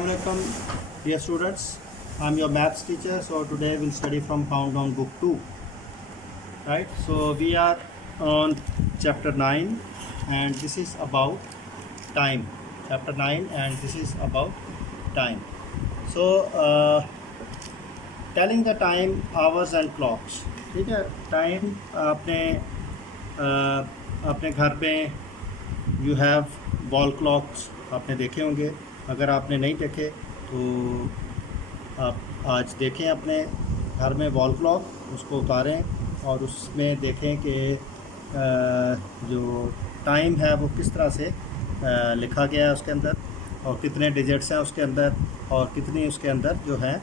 Assalamualaikum, dear students. I'm your maths teacher. So today we'll study from Countdown Book 2. Right. So we are on chapter 9, and this is about time. Chapter 9, and this is about time. So telling the time, hours and clocks. ठीक है. Time अपने घर में you have wall clocks आपने देखे होंगे. अगर आपने नहीं देखे तो आप आज देखें अपने घर में वॉल क्लॉक, उसको उतारें और उसमें देखें कि जो टाइम है वो किस तरह से लिखा गया है उसके अंदर, और कितने डिजिट्स हैं उसके अंदर, और कितनी उसके अंदर जो है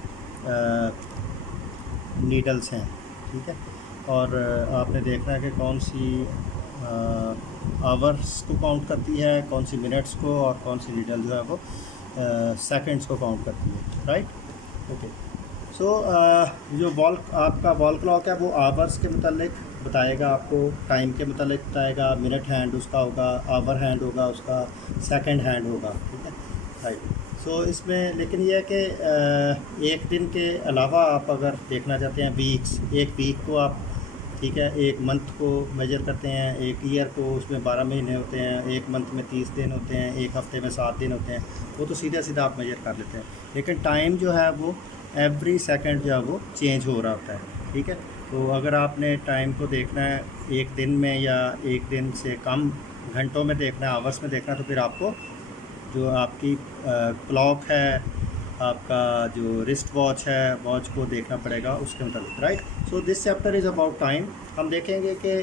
नीडल्स हैं. ठीक है. और आपने देखना है कि कौन सी आवर्स को काउंट करती है, कौन सी मिनट्स को, और कौन सी नीडल जो है वो सेकंड्स को काउंट करती है. राइट. ओके. सो जो आपका वॉल क्लॉक है वो आवर्स के मतलब बताएगा, आपको टाइम के मतलब बताएगा. मिनट हैंड उसका होगा, आवर हैंड होगा उसका, सेकंड हैंड होगा. ठीक है. राइट. सो इसमें लेकिन यह है कि एक दिन के अलावा आप अगर देखना चाहते हैं वीक्स, एक वीक को आप, ठीक है, एक मंथ को मेजर करते हैं, एक ईयर को उसमें 12 महीने होते हैं, एक मंथ में 30 दिन होते हैं, एक हफ्ते में 7 दिन होते हैं, वो तो सीधा सीधा आप मेजर कर लेते हैं. लेकिन टाइम जो है वो एवरी सेकंड जो है वो चेंज हो रहा होता है. ठीक है. तो अगर आपने टाइम को देखना है एक दिन में या एक दिन से कम घंटों में देखना है, आवर्स में देखना है, तो फिर आपको जो आपकी क्लॉक है, आपका जो रिस्ट वॉच है, वॉच को देखना पड़ेगा उसके मतलब. Right. So this chapter is about time. हम देखेंगे कि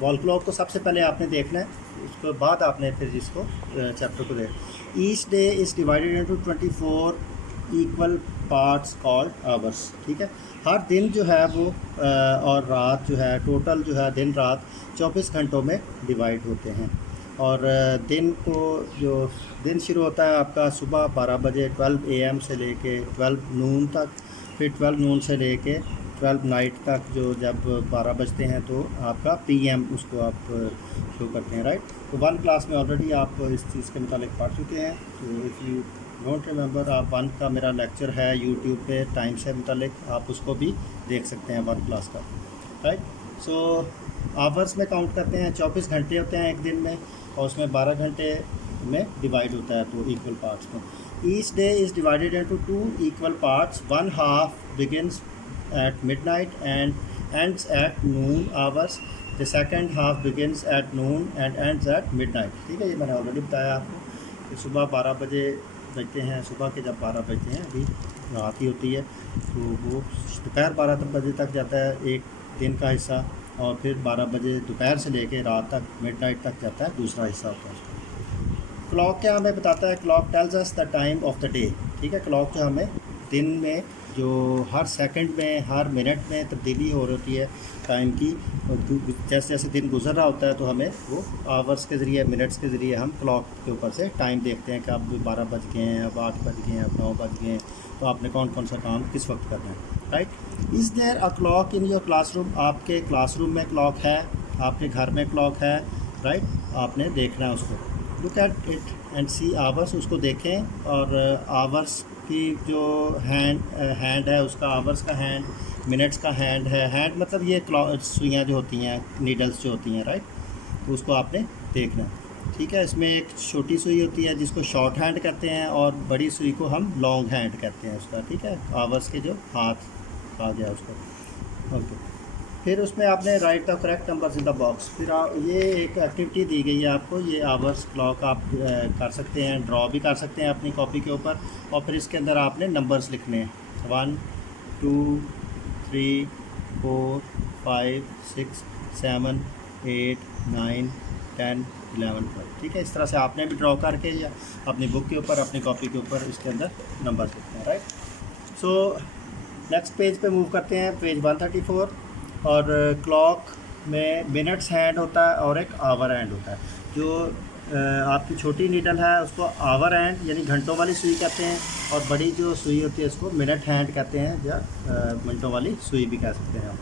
वॉल क्लॉक को सबसे पहले आपने देखना है, उसके बाद आपने फिर इसको चैप्टर को देख. Each day is divided into 24 equal parts called hours. ठीक है. हर दिन जो है वो और रात जो है, टोटल जो है दिन रात 24 घंटों में डिवाइड होते हैं. और दिन को जो दिन शुरू होता है आपका सुबह 12 बजे 12 AM से लेके 12 नून तक, फिर 12 नून से लेके 12 नाइट तक, जो जब 12 बजते हैं तो आपका PM उसको आप शुरू करते हैं. राइट. तो 1 क्लास में ऑलरेडी आप इस चीज़ के मुतालिक पढ़ चुके हैं. तो इफ़ यू डोंट रिमेंबर, आप 1 का मेरा लेक्चर है यूट्यूब पे टाइम से मुतालिक, आप उसको भी देख सकते हैं 1 क्लास का. राइट. सो आवर्स में काउंट करते हैं, 24 घंटे होते हैं एक दिन में, और उसमें 12 घंटे में डिवाइड होता है 2 इक्वल पार्ट्स में. Each day is divided into 2 equal parts. 1 half begins at midnight and ends at noon hours. The second half begins at noon and ends at midnight. ठीक है. ये मैंने ऑलरेडी बताया आपको कि सुबह 12 बजे बजते हैं, सुबह के जब 12 बजते हैं, अभी रात ही होती है, तो वो दोपहर 12 बजे तक जाता है एक दिन का हिस्सा, और फिर 12 बजे दोपहर से लेके रात तक, मिडनाइट तक जाता है दूसरा हिस्सा होता है उसका. क्लॉक क्या हमें बताता है? Clock tells us the time of the day. ठीक है. क्लॉक जो हमें दिन में जो हर सेकंड में, हर मिनट में तब्दीली हो रही है टाइम की, जैसे जैसे दिन गुजर रहा होता है तो हमें वो आवर्स के ज़रिए, मिनट्स के ज़रिए हम क्लॉक के ऊपर से टाइम देखते हैं कि अब 12 बज गए हैं, अब 8 बज गए हैं, अब 9 बज गए हैं, तो आपने कौन कौन सा काम किस वक्त करना है. Right. Is there a clock in your classroom? आपके क्लासरूम में क्लॉक है, आपके घर में क्लॉक है. राइट. आपने देखना है उसको. Look at it and see hours. उसको देखें, और आवर्स की जो हैंड है उसका, आवर्स का हैंड, मिनट्स का हैंड है. हैंड मतलब ये सुइयाँ जो होती हैं, नीडल्स जो होती हैं. राइट. तो उसको आपने देखना है. ठीक है. इसमें एक छोटी सुई होती है जिसको शॉर्ट हैंड कहते हैं, और बड़ी सुई को हम लॉन्ग हैंड कहते हैं उसका. ठीक है. आवर्स के जो हाथ आ गया उसको. ओके. फिर उसमें आपने right the correct numbers in the box. फिर ये एक एक्टिविटी दी गई है आपको, ये आवर्स क्लॉक आप कर सकते हैं, ड्रॉ भी कर सकते हैं अपनी कॉपी के ऊपर, और फिर इसके अंदर आपने नंबर्स लिखने हैं. 1 2 3 4 5 6 7 8 9 10 11 12. ठीक है. इस तरह से आपने भी ड्रॉ करके या अपनी बुक के ऊपर, अपनी कॉपी के ऊपर इसके अंदर नंबर्स लिखते हैं. राइट. सो नेक्स्ट पेज पे मूव करते हैं, पेज 134. और क्लॉक में मिनट्स हैंड होता है और एक आवर हैंड होता है. जो आपकी छोटी नीडल है उसको आवर हैंड यानी घंटों वाली सुई कहते हैं, और बड़ी जो सुई होती है उसको मिनट हैंड कहते हैं, या मिनटों वाली सुई भी कह सकते हैं हम.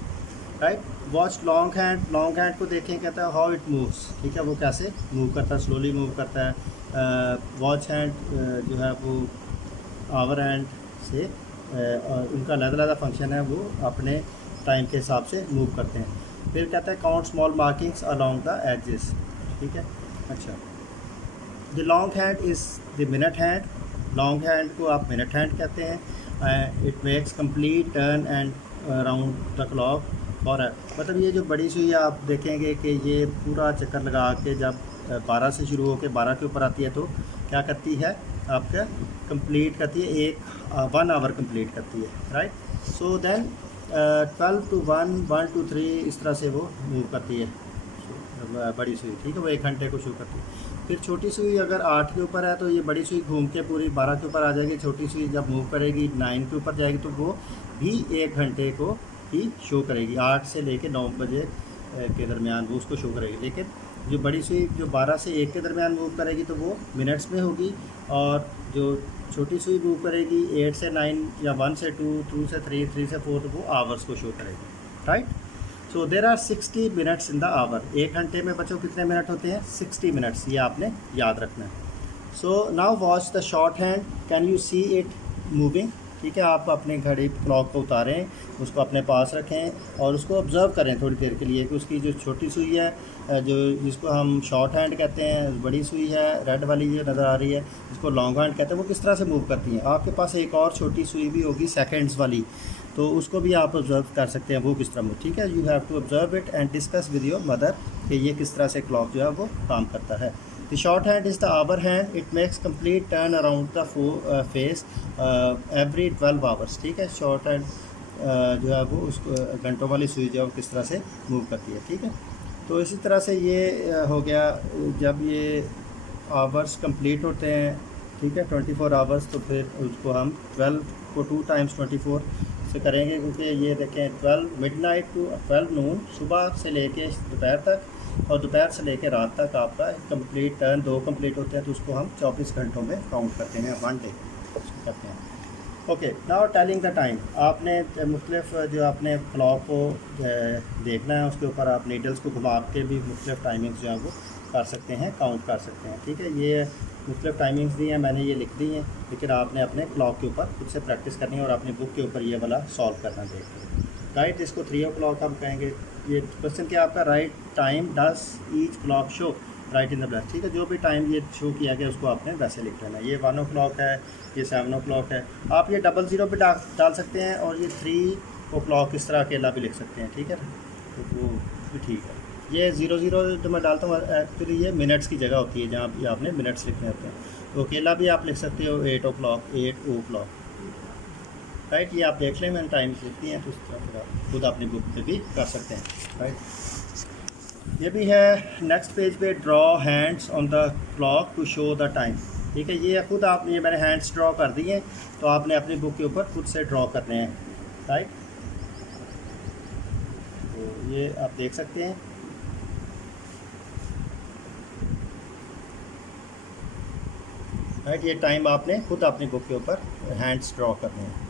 Right. Watch long hand. Long hand को देखें, कहता है हाउ इट मूव्स. ठीक है. वो कैसे मूव करता है, स्लोली मूव करता है. वॉच हैंड जो है वो आवर हैंड से उनका अलग फंक्शन है, वो अपने टाइम के हिसाब से मूव करते हैं। फिर कहता है count small markings along the edges, ठीक है। अच्छा, the long hand is the minute hand, long hand को आप मिनट हैंड कहते हैं। It makes complete turn and round the clock और मतलब ये जो बड़ी सुई आप देखेंगे कि ये पूरा चक्कर लगा के जब 12 से शुरू होकर 12 के ऊपर आती है तो क्या करती है, आपका कंप्लीट करती है, 1 आवर कंप्लीट करती है, right. So then 12 to 1, 1 to 3 इस तरह से वो मूव करती है बड़ी सुई, ठीक है, वो 1 घंटे को शुरू करती है। फिर छोटी सुई अगर 8 के ऊपर है तो ये बड़ी सुई घूम के पूरी 12 के ऊपर आ जाएगी। छोटी सुई जब मूव करेगी 9 के ऊपर जाएगी तो वो भी 1 घंटे को ही शो करेगी, 8 से लेके 9 बजे के दरमियान वो उसको शो करेगी। लेकिन जो बड़ी सुई जो 12 से 1 के दरमियान मूव करेगी तो वो मिनट्स में होगी, और जो छोटी सुई मूव करेगी 8 से 9 या 1 से 2, 2 से 3, 3 से 4 तो वो आवर्स को शो करेगी, right. So there are 60 minutes in the hour. 1 घंटे में बच्चों कितने मिनट होते हैं, 60 मिनट्स, ये आपने याद रखना है। So now watch the short hand, can you see it moving, ठीक है। आप अपने घड़ी क्लॉक को उतारें, उसको अपने पास रखें और उसको ऑब्ज़र्व करें थोड़ी देर के लिए कि उसकी जो छोटी सुई है, जो जिसको हम शॉर्ट हैंड कहते हैं, बड़ी सुई है रेड वाली जो नज़र आ रही है जिसको लॉन्ग हैंड कहते हैं, वो किस तरह से मूव करती हैं। आपके पास एक और छोटी सुई भी होगी सेकेंड्स वाली, तो उसको भी आप ऑब्ज़र्व कर सकते हैं वो किस तरह मूव, ठीक है। You have to observe it and discuss with your mother कि ये किस तरह से क्लॉक जो है वो काम करता है। The short hand is the hour hand, it makes complete turn around the face every 12 hours, ठीक है। शॉर्ट हैंड जो है वो उसको घंटों वाली सुई जो है वो किस तरह से मूव करती है, ठीक है। तो इसी तरह से ये हो गया, जब ये आवर्स कंप्लीट होते हैं, ठीक है, 24 आवर्स, तो फिर उसको हम 12 को 2 टाइम्स 24 से करेंगे, क्योंकि ये देखें 12 मिडनाइट टू 12 नून, सुबह से लेके दोपहर तक और दोपहर से लेके रात तक आपका कंप्लीट टर्न 2 कंप्लीट होते हैं, तो उसको हम 24 घंटों में काउंट करते हैं, 1 डे करते हैं। Okay, now telling the time, आपने मुख्तलिफ जो आपने क्लॉक को देखना है, उसके ऊपर आप नीडल्स को घुमा के भी मुख्तलिफ टाइमिंग्स जो है वो कर सकते हैं, काउंट कर सकते हैं, ठीक है। ये मुख्तलिफ टाइमिंग्स दी हैं, मैंने ये लिख दी हैं, लेकिन आपने अपने क्लॉक के ऊपर खुद से प्रैक्टिस करनी है और अपनी बुक के ऊपर ये वाला सॉल्व करना देखिए, राइट। इसको 3 o'clock हम कहेंगे। ये क्वेश्चन क्या आपका, right time does each clock show right in the black, ठीक है। जो भी टाइम ये शो किया गया उसको आपने वैसे लिख लेना। ये 1 o'clock है, ये 7 o'clock है। आप ये 00 भी डाल सकते हैं और ये 3 o'clock इस तरह अकेला भी लिख सकते हैं, ठीक है, तो वो भी ठीक है। ये 00 जो मैं डालता हूँ एक्चुअली ये मिनट्स की जगह होती है, जहाँ भी आपने मिनट्स लिखने होते हैं, तो अकेला भी आप लिख सकते हो 8 o'clock, राइट। ये आप देख लें, मैंने टाइम लिखती हैं तो उस तरह खुद अपनी बुक पे भी कर सकते हैं, राइट। ये भी है नेक्स्ट पेज पे, draw hands on the clock to show the time, ठीक है। ये खुद आपने, ये मैंने हैंड्स ड्रॉ कर दिए हैं, तो आपने अपनी बुक के ऊपर खुद से ड्रॉ करने हैं, राइट। तो ये आप देख सकते हैं, राइट। ये टाइम आपने खुद अपनी बुक के ऊपर हैंड्स ड्रॉ करने हैं।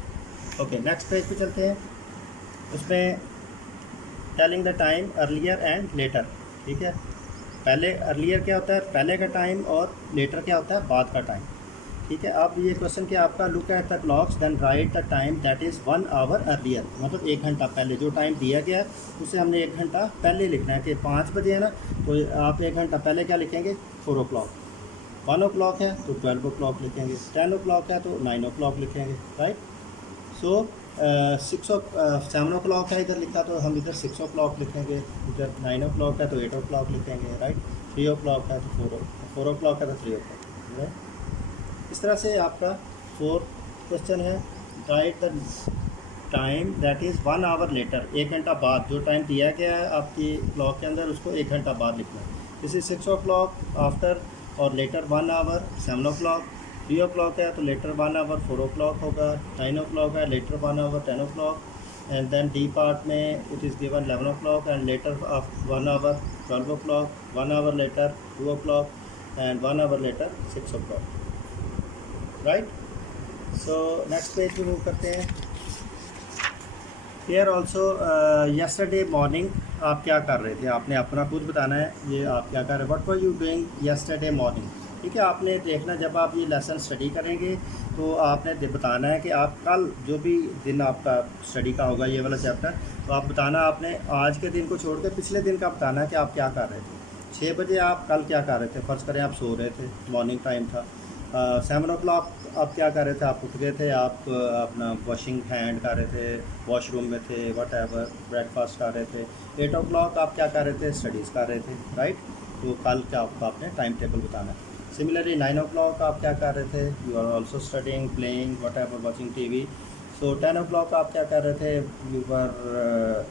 ओके, नेक्स्ट पेज पे चलते हैं। उसमें telling the time earlier and later, ठीक है। पहले अर्लियर क्या होता है, पहले का टाइम, और लेटर क्या होता है, बाद का टाइम, ठीक है। अब ये क्वेश्चन क्या आपका, look at the clocks then write the time that is 1 hour earlier, मतलब 1 घंटा पहले जो टाइम दिया गया है उसे हमने 1 घंटा पहले लिखना है। कि 5 बजे है ना, तो आप 1 घंटा पहले क्या लिखेंगे, 4 o'clock। 1 o'clock है तो 12 o'clock लिखेंगे, 10 o'clock है तो 9 o'clock लिखेंगे, राइट। सो 7 o'clock है इधर लिखा, तो हम इधर 6 o'clock लिखेंगे, इधर 9 o'clock है तो 8 o'clock लिखेंगे, राइट। 3 o'clock है तो 4 o'clock है तो 3 o'clock, राइट। इस तरह से आपका 4th क्वेश्चन है, right the time that is 1 hour letter, 1 घंटा बाद जो टाइम दिया गया है आपकी क्लॉक के अंदर उसको 1 घंटा बाद लिखना है। इसे 6 o'clock आफ्टर और लेटर 1 आवर 7 o'clock, 3 o'clock है तो लेटर 1 आवर 4 o'clock होगा, 9 o'clock है later 1 hour 10 o'clock, and then d part में it is given 11 o'clock and later 1 hour 12 o'clock, 1 hour later 2 o'clock and 1 hour later 6 o'clock, right. So next page पे move करते हैं। Here also yesterday morning, आप क्या कर रहे थे, आपने अपना खुद बताना है, ये आप क्या कर रहे हैं, what were you doing yesterday morning, ठीक है। आपने देखना, जब आप ये लेसन स्टडी करेंगे तो आपने बताना है कि आप कल जो भी दिन आपका स्टडी का होगा ये वाला चैप्टर, तो आप बताना, आपने आज के दिन को छोड़ के पिछले दिन का बताना है कि आप क्या कर रहे थे। 6 बजे आप कल क्या कर रहे थे, फ़र्ज़ करें आप सो रहे थे, मॉर्निंग टाइम था। 7 ओ क्लॉक आप क्या कर रहे थे, आप उठ गए थे, आप अपना वॉशिंग हैंड कर रहे थे, वॉशरूम में थे, वट एवर, ब्रेकफास्ट कर रहे थे। 8 ओ क्लॉक आप क्या कर रहे थे, स्टडीज़ कर रहे थे, राइट। तो कल क्या आपने टाइम टेबल बताना है। सिमिलरली 9 ओ क्लॉक आप क्या कर रहे थे, you are also studying, playing, whatever, watching TV। So 10 o'clock आप क्या कर रहे थे, you are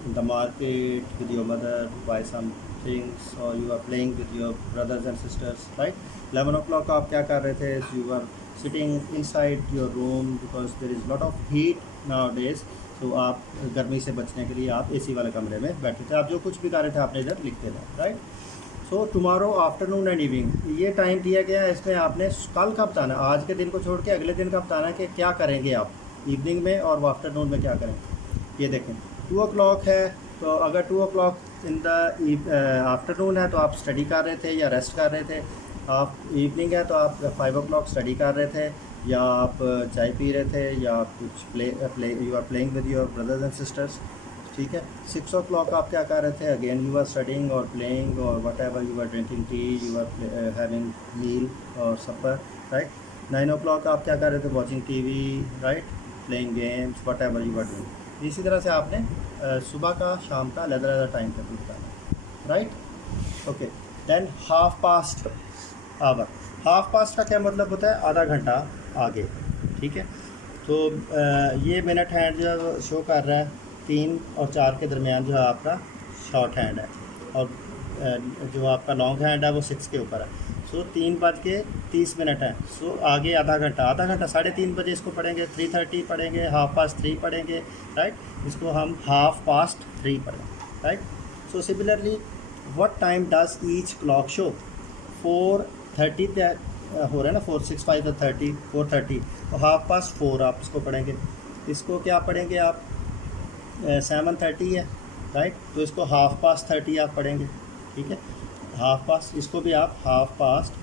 in the market with your mother, buy some things, or you are playing with your brothers and sisters, right? 11 o'clock आप क्या कर रहे थे, you were sitting inside your room because there is lot of heat nowadays, so आप गर्मी से बचने के लिए आप AC वाले कमरे में बैठे थे। आप जो कुछ भी कर रहे थे आपने इधर लिखते थे, right. So tomorrow afternoon and evening ये टाइम दिया गया है, इसमें आपने कल का बताना, आज के दिन को छोड़ के अगले दिन का बताना है कि क्या करेंगे आप इवनिंग में और आफ्टरनून में क्या करेंगे। ये देखें 2 ओ क्लॉक है, तो अगर 2 ओ क्लॉक इन द आफ्टरनून है तो आप स्टडी कर रहे थे या रेस्ट कर रहे थे। आप इवनिंग है तो आप 5 ओ क्लॉक स्टडी कर रहे थे या आप चाय पी रहे थे या आप कुछ play you are playing with your brothers and sisters, ठीक है। 6 ओ क्लॉक आप क्या कर रहे थे, अगेन यू आर स्टडिंग और प्लेइंग और whatever, you are drinking tea, you are having meal और सपर, राइट। 9 ओ क्लॉक आप क्या कर रहे थे, watching TV, right, playing games, whatever you are doing. इसी तरह से आपने सुबह का शाम का अलग टाइम टेबल बताना, right. Okay, then half past hour. Half past का क्या मतलब होता है, आधा घंटा आगे, ठीक है। तो ये मिनट हैंड जो शो कर रहा है 3 और 4 के दरमियान जो है आपका शॉर्ट हैंड है, और जो आपका लॉन्ग हैंड है वो 6 के ऊपर है। सो 3:30 है। सो आगे आधा घंटा 3:30 बजे इसको पढ़ेंगे, 3:30 पढ़ेंगे, 3:30 पढ़ेंगे, राइट। इसको हम 3:30 पढ़ेंगे, right. So similarly what time does each clock show, 4:30 हो रहा है ना, 4, 6, 5 तो 30, 4:30, तो 4:30 आप इसको पढ़ेंगे। इसको क्या पढ़ेंगे आप, 7:30 है, राइट, तो इसको 30 आप पढ़ेंगे, ठीक है। हाफ पास्ट, इसको भी आप half past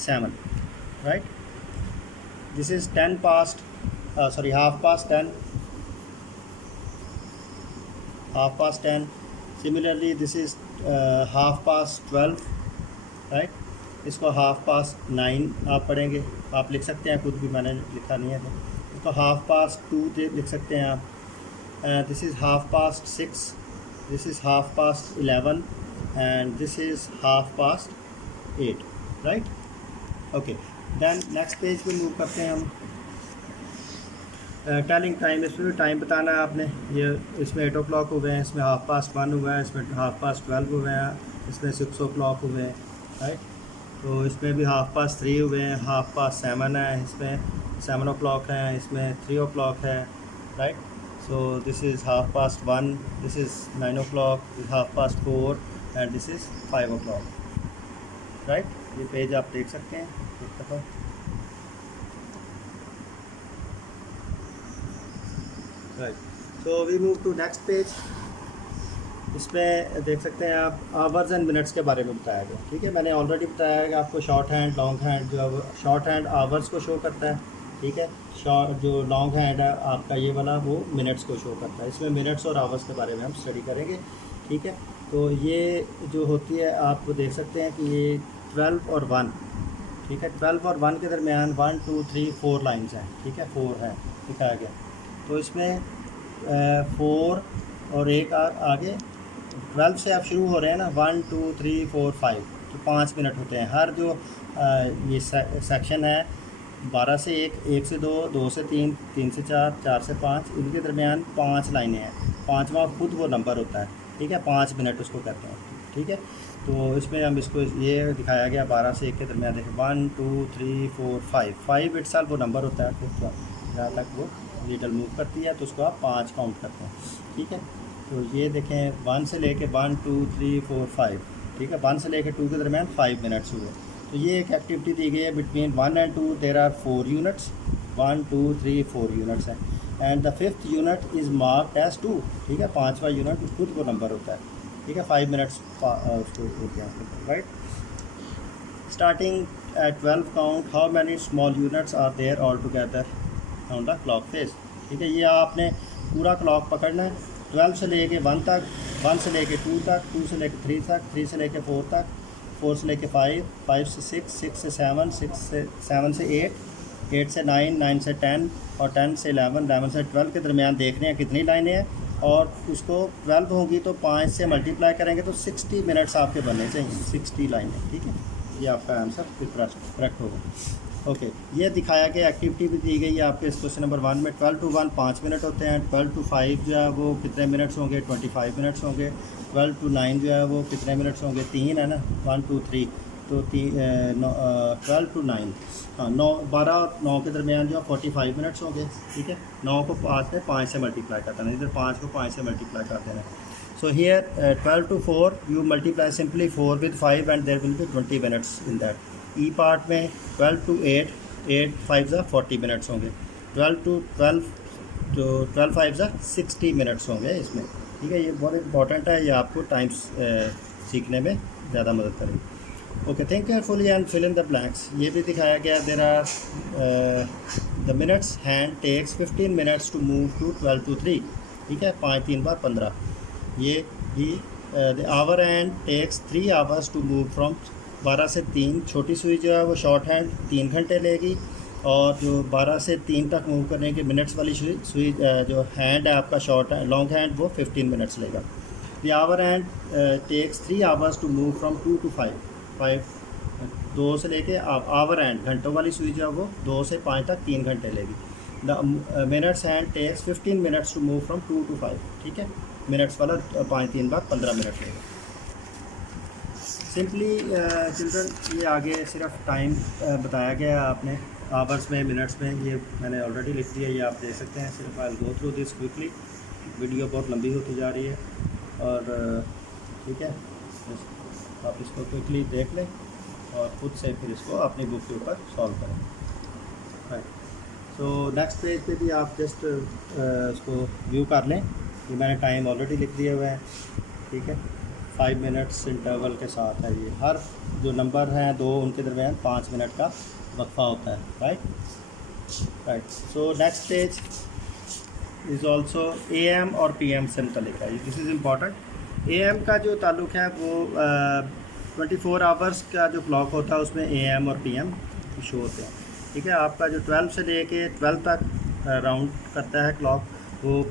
7, right. This is 10 past, sorry half past 10। Similarly this is 12:30, right. इसको 9:30 आप पढ़ेंगे, आप लिख सकते हैं खुद भी, मैंने लिखा नहीं है तो। इसको 2:30 लिख सकते हैं आप। This is 6:30, this is 11:30, and this is 8:30, right? Okay, then next page पे मूव करते हैं हम। टेलिंग टाइम, इसमें भी टाइम बताना है आपने। ये इसमें 8 ओ क्लॉक हुए हैं, इसमें 1:30 हुआ है, इसमें 12:30 हुए हैं, इसमें 6 ओ क्लॉक हुए हैं, राइट। तो इसमें भी 3:30 हुए हैं, 7:30 है, इसमें 7 ओ क्लॉक है, इसमें 3 ओ क्लॉक है, right. So this is 1:30, this is 9 o'clock, this is 4:30, and this is 5 o'clock, right? ये पेज आप देख सकते हैं एक दफ़ा। Right, so we move to next page। इसमें देख सकते हैं आप आवर्स एंड मिनट्स के बारे में बताया गया, ठीक है। मैंने ऑलरेडी बताया है कि आपको शॉर्ट हैंड, लॉन्ग हैंड, जो शॉर्ट हैंड आवर्स को शो करता है, ठीक है। जो लॉन्ग हैंड है आपका ये वाला, वो मिनट्स को शो करता है। इसमें मिनट्स और आवर्स के बारे में हम स्टडी करेंगे, ठीक है। तो ये जो होती है आप देख सकते हैं कि ये 12 और 1, ठीक है। 12 और 1 के दरमियान 1, 2, 3, 4 लाइन्स हैं, ठीक है, 4 है दिखाया गया। तो इसमें 4 और एक आगे 12 से आप शुरू हो रहे हैं ना, 1, 2, 3, 4, 5, तो 5 मिनट होते हैं। हर जो ये सेक्शन है 12 से 1, 1 से 2, 2 से 3, 3 से 4, 4 से 5, इनके दरमियान 5 लाइनें हैं। 5वां खुद वो नंबर होता है, ठीक है। 5 मिनट उसको कहते हैं, ठीक है। तो इसमें हम इसको ये दिखाया गया 12 से 1 के दरमियान, देखें 1, 2, 3, 4, 5 इटसेल्फ वो नंबर होता है, फिर जहाँ तक वो नीडल मूव करती है तो उसको आप 5 काउंट करते हैं, ठीक है। तो ये देखें 1 से लेके 1, 2, 3, 4, 5, ठीक है। 1 से लेके 2 के दरमियान 5 मिनट्स हुए। तो ये एक एक्टिविटी दी गई है, between 1 and 2 there are 4 units, 1, 2, 3, 4 units हैं, and the 5th unit is marked as 2, ठीक है। 5वां यूनिट खुद वो नंबर होता है। ठीक है, 5 मिनट्स उसको होते हैं आपके, right. Starting at 12 count how many small units are there all together on the clock face. ठीक है, ये आपने पूरा क्लॉक पकड़ना है 12 से लेके 1 तक, 1 से लेके 2 तक, 2 से लेके 3 तक, 3 से लेके 4 तक, 4 से लेके 5, 5 से 6, 6 से 7, 7 से 8, 8 से 9, 9 से 10 और 10 से 11, 11 से 12 के दरमियान देखने हैं कितनी लाइनें हैं, और उसको 12 होंगी तो 5 से मल्टीप्लाई करेंगे तो 60 मिनट्स आपके बनने चाहिए, 60 लाइनें। ठीक है, ये आपका आंसर करेक्ट होगा। ओके, ये दिखाया गया, एक्टिविटी भी दी गई है आपके इस क्वेश्चन नंबर 1 में। 12 to 1 5 मिनट होते हैं, 12 to 5 जो है वो कितने मिनट्स होंगे, 25 मिनट्स होंगे, 12 to 9 जो है वो कितने मिनट्स होंगे, 3 है ना, 1 2 3 तो 12 to 9, हाँ 12 और 9 के दरमियान जो है 45 मिनट्स होंगे। ठीक है, 9 को 5 से मल्टीप्लाई करते हैं, इधर 5 को 5 से मल्टीप्लाई कर देना। So here 12 to 4 you multiply simply 4 with 5 and there will be 20 minutes in that. E part में 12 to 8, 8 5 जा 40 minutes होंगे, 12 to 12 तो 12 5 जा 60 minutes होंगे इसमें। ठीक है, ये बहुत इंपॉर्टेंट है, ये आपको टाइम्स सीखने में ज़्यादा मदद करेगी। Okay, think carefully and fill in the blanks. ये भी दिखाया गया, there are the minutes hand takes 15 minutes to move to 12 to 3। ठीक है, 5 3 बार 15। ये भी the hour hand takes 3 hours to move from 12 से 3, छोटी सुई जो है वो शॉर्ट हैंड 3 घंटे लेगी, और जो 12 से 3 तक मूव करने के मिनट्स वाली सुई जो हैंड है आपका शॉर्ट लॉन्ग हैंड वो 15 मिनट्स लेगा। The hour hand takes 3 hours to move from 2 to 5, 2 से लेके आवर हैंड घंटों वाली सुई जो है वो 2 से 5 तक 3 घंटे लेगी। The minutes hand takes 15 minutes to move from 2 to 5। ठीक है, मिनट्स वाला 5 3 बार 15 मिनट लेगा। सिंपली चिल्ड्रन, ये आगे सिर्फ टाइम बताया गया आपने, आवर्स में मिनट्स में, ये मैंने ऑलरेडी लिख दिया, ये आप देख सकते हैं। सिर्फ I go through this quickly, video बहुत लंबी होती जा रही है, और ठीक है, आप इसको क्विकली देख लें और खुद से फिर इसको अपनी बुक के ऊपर सॉल्व करें। राइट, सो नेक्स्ट पेज पे भी आप जस्ट उसको व्यू कर लें। ये मैंने टाइम ऑलरेडी लिख दिया हुआ है। ठीक है, 5 मिनट्स इंटरवल के साथ है ये, हर जो नंबर हैं 2 उनके दरमियान 5 मिनट का वक्फा होता है। Right, so next page is also AM और PM से मुतल्लिक है, दिस इज़ इम्पॉर्टेंट। AM का जो ताल्लुक़ है वो 24 आवर्स का जो क्लॉक होता है उसमें AM और PM शो होते हैं। ठीक है, आपका जो 12 से लेके 12 तक राउंड करता है क्लॉक, वो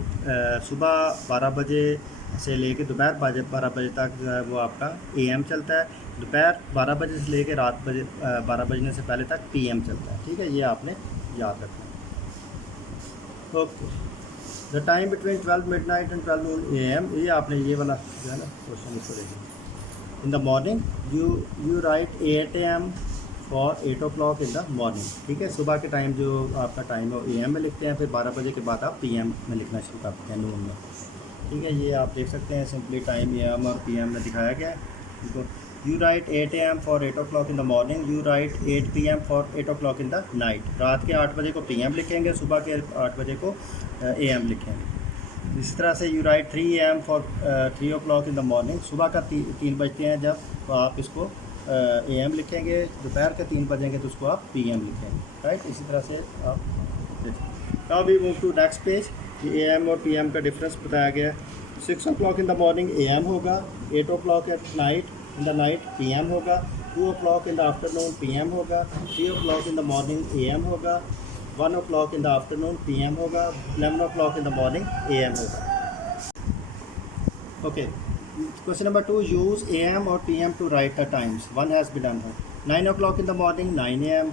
सुबह 12 बजे से लेके दोपहर 12 बजे तक जो है वो आपका AM चलता है, दोपहर 12 बजे से लेके रात 12 बजने से पहले तक PM चलता है। ठीक है, ये आपने याद रखना है। Okay, the time between 12 midnight and 12 noon AM, ये आपने ये वाला जो है ना क्वेश्चन इसको देखिए। इन the morning you right 8 AM for 8 o'clock in the morning. ठीक है, सुबह के टाइम जो आपका टाइम है AM में लिखते हैं, फिर 12 बजे के बाद आप PM में लिखना शुरू करते हैं, नून में। ठीक है, ये आप देख सकते हैं, सिंपली टाइम AM और PM में दिखाया गया है। देखो, you right 8 AM for 8 o'clock in the morning, you right 8 PM for 8 o'clock in the night. रात के 8 बजे को PM लिखेंगे, सुबह के 8 बजे को AM लिखेंगे। इसी तरह से you right 3 AM for 3 o'clock in the morning, सुबह का 3 बजते हैं जब, तो आप इसको AM लिखेंगे, दोपहर के 3 बजेंगे तो उसको आप PM लिखेंगे। राइट, इसी तरह से आप देखें। Now we move to next page. AM और PM का डिफरेंस बताया गया है। 6 o'clock in the morning AM होगा, 8 o'clock at night in the night PM होगा, 2 o'clock in the afternoon PM होगा, 3 o'clock in the morning AM होगा, 1 o'clock in the afternoon PM होगा, 11 o'clock in the morning AM होगा। Okay, question number 2, use AM और PM to write the times. 1 has be done है। 9 o'clock in the morning 9 AM,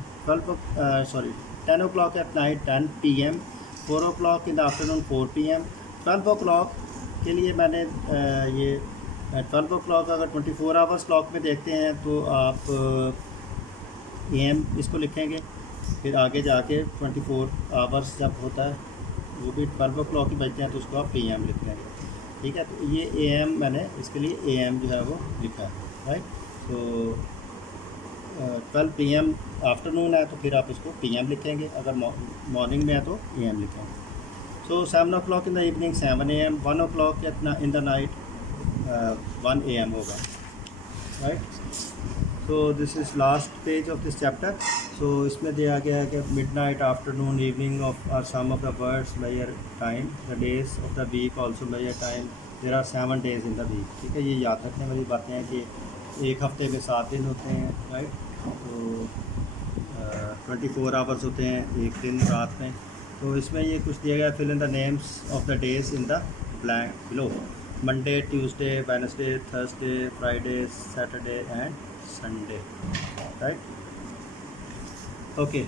10 o'clock at night 10 PM, 4 o'clock in the afternoon 4 PM, 12 o'clock के लिए मैंने ये 12 o'clock अगर 24 hours clock में देखते हैं तो आप AM इसको लिखेंगे, फिर आगे जाके 24 आवर्स जब होता है वो भी 12 o'clock ही बजते हैं तो उसको आप PM लिख लेंगे। ठीक है, तो ये AM मैंने इसके लिए AM जो है वो लिखा है। राइट, तो 12 PM आफ्टरनून है तो फिर आप इसको PM लिखेंगे, अगर मॉर्निंग में है तो AM लिखेंगे। So 7 o'clock in the evening 7 AM, 1 o'clock in the night 1 AM होगा, राइट। तो this is last page of this chapter. So इसमें दिया गया है कि midnight, afternoon, evening of are some of the words measure time, the days of the week also measure time, there are 7 days in the week. ठीक है, ये याद रखने वाली बातें हैं कि एक हफ्ते में 7 दिन होते हैं, राइट। तो 24 आवर्स होते हैं एक दिन रात में। तो इसमें ये कुछ दिया गया, fill in the names of the days in the blank below, Monday, Tuesday, Wednesday, Thursday, Friday, Saturday and Sunday, right. Okay,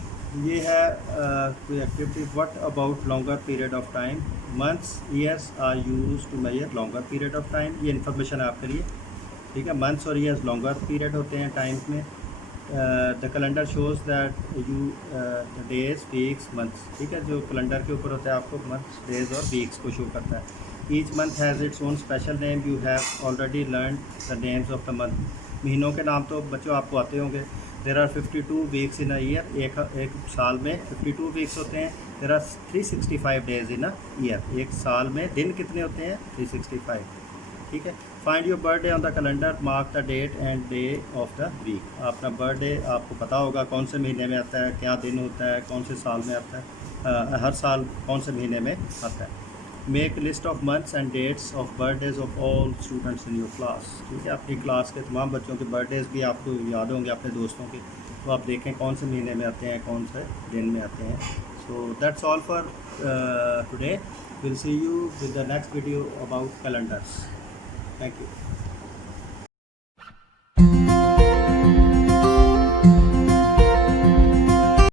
ये है कोई activity. What about longer period of time, months, years are used to measure longer period of time. ये information है आपके लिए, ठीक है। Months और ईयर्स लॉन्गर पीरियड होते हैं टाइम में। The calendar shows that you days, weeks, months, ठीक है। जो कैलेंडर के ऊपर होता है आपको मंथ्स, डेज और वीक्स को शो करता है। Each month has its own special name, you have already learn the names of the month. महीनों के नाम तो बच्चों आपको आते होंगे। There are 52 weeks in a year, एक साल में 52 वीक्स होते हैं। There are 365 days in a year, एक साल में दिन कितने होते हैं? 365, ठीक है। Find your birthday on the calendar, mark the date and day of the week. अपना बर्थडे आपको पता होगा कौन से महीने में आता है, क्या दिन होता है, कौन से साल में आता है, हर साल कौन से महीने में आता है। Make list of months and dates of birthdays of all students in your class, ठीक है। अपनी क्लास के तमाम बच्चों के बर्थडेज भी आपको याद होंगे, अपने दोस्तों के। तो आप देखें कौन से महीने में आते हैं, कौन से दिन में आते हैं। So that's all for today. Will see you with the next video about calendars. Thank you.